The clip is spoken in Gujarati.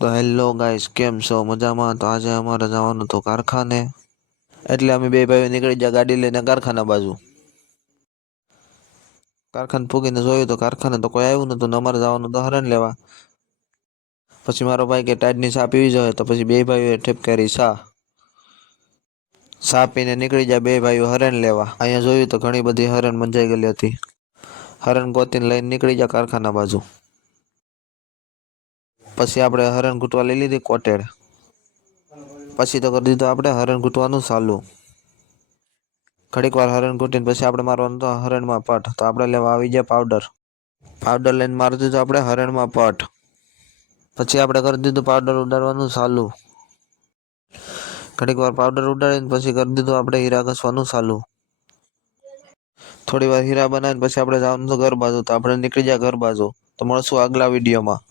તો હેલો ગાઈસ, કેમ છો? મજામાં? તો આજે અમારે જવાનું હતું કારખાને, એટલે અમે બે ભાઈઓ નીકળી ગયા ગાડી લઈને કારખાના બાજુ. કારખાને પૂગીને જોયું તો કારખાને તો કોઈ આવ્યું નતું ને અમારે જવાનું તો હરણ લેવા. પછી મારો ભાઈ કે ટાઈડની ચા પીવી જોઈએ, તો પછી બે ભાઈઓએ ઠેપકારી ચા પીને નીકળી ગયા બે ભાઈઓ હરણ લેવા. અહીંયા જોયું તો ઘણી બધી હરણ મંજાઈ ગયેલી હતી. હરણ ગોતીને લઈને નીકળી ગયા કારખાના બાજુ. પછી આપણે હરણ ઘૂંટવા લઈ લીધી કોટેડ. પછી તો કરી દીધું આપણે હરણ ઘૂંટવાનું ચાલુ. ઘડીક વાર હરણ ઘૂંટીને પછી આપણે મારવાનું તો હરણમાં પટ. તો આપણે લેવા આવી ગયા પાવડર. પાવડર લઈને મારી દીધું આપણે હરણમાં પટ. પછી આપણે કરી દીધું પાવડર ઉડાડવાનું ચાલુ. ઘડીક વાર પાવડર ઉડાડીને પછી કરી દીધું આપણે હીરા ઘસવાનું ચાલુ. થોડી વાર હીરા બનાવીને પછી આપણે જવાનું તો ઘર બાજુ. તો આપણે નીકળી ગયા ઘર બાજુ. તો મળશું આગલા વિડીયોમાં.